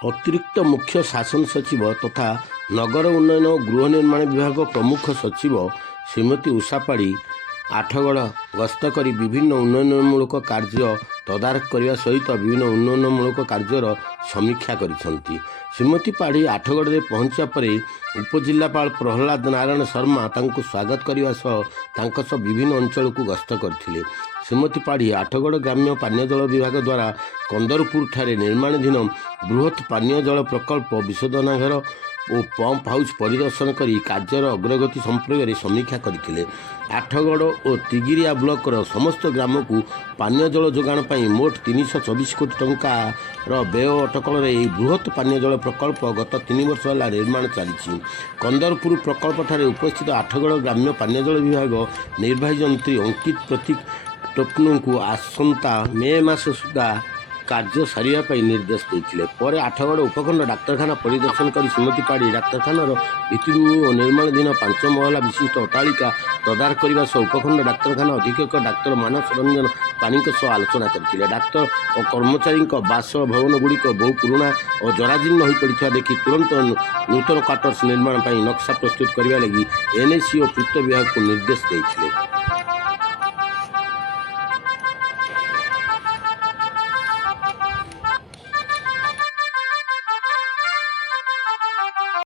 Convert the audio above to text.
अतिरिक्त मुख्य शासन सचिव तथा नगर उन्नयन और गृह निर्माण विभाग प्रमुख सचिव श्रीमती उषा पाढ़ी आठगड़ गस्त कर विभिन्न उन्नयनमूलक कार्य तदारख करने सहित विभिन्न उन्नयनमूलक कार्यर समीक्षा करिसेंती। श्रीमती पाढ़ी आठगड़ में पहुंचा पर उपजिलापाल प्रहलाद नारायण शर्मा तांको स्वागत करने सह विभिन्न अंचल को गस्त करथिले। श्रीमती पाढ़ी आठगड़ ग्राम्य पानीय जल विभाग द्वारा कंदरपुर ठारे निर्माणाधीन बृहत पानीय जल प्रकल्प विशोधनागार और पंप हाउस परिदर्शन कर कार्यर अग्रगति संपर्क में समीक्षा करथिले। आठगड़ और तिगिरिया ब्लॉकर समस्त ग्राम को पानीय जल जोगाण पर मोट 324 कोटी टंकार व्यय अटकल बृहत पानीय जल प्रकल्प गत 3 वर्ष है निर्माण चली। कंदरपुर प्रकल्प ठारे उपस्थित आठगड़ ग्राम्य पानीय जल विभाग निर्वाही यंत्री अंकित प्रतीक टोपनू को आसंता मे मास सुधा कार्य सारे निर्देश देते। पर आठगड़ उपखंड डाक्तखाना परिदर्शन कर श्रीमती पाढ़ी डाक्तखानार भित्तिभूमि और निर्माणाधीन 5 महला विशिष्ट अट्टालिका तदारख करने सह उपखंड डाक्तखाना अधीक्षक डाक्तर मानस रंजन पानी आलोचना करते। डाक्तर और कर्मचारी बासभवन गुड़िक बहु पुराणा और जराजीर्ण हो पड़ा देखि तुरंत नूतन क्वार्टर्स निर्माण पर नक्शा प्रस्तुत करने लगी एनएसी और पूर्त विभाग को निर्देश देते।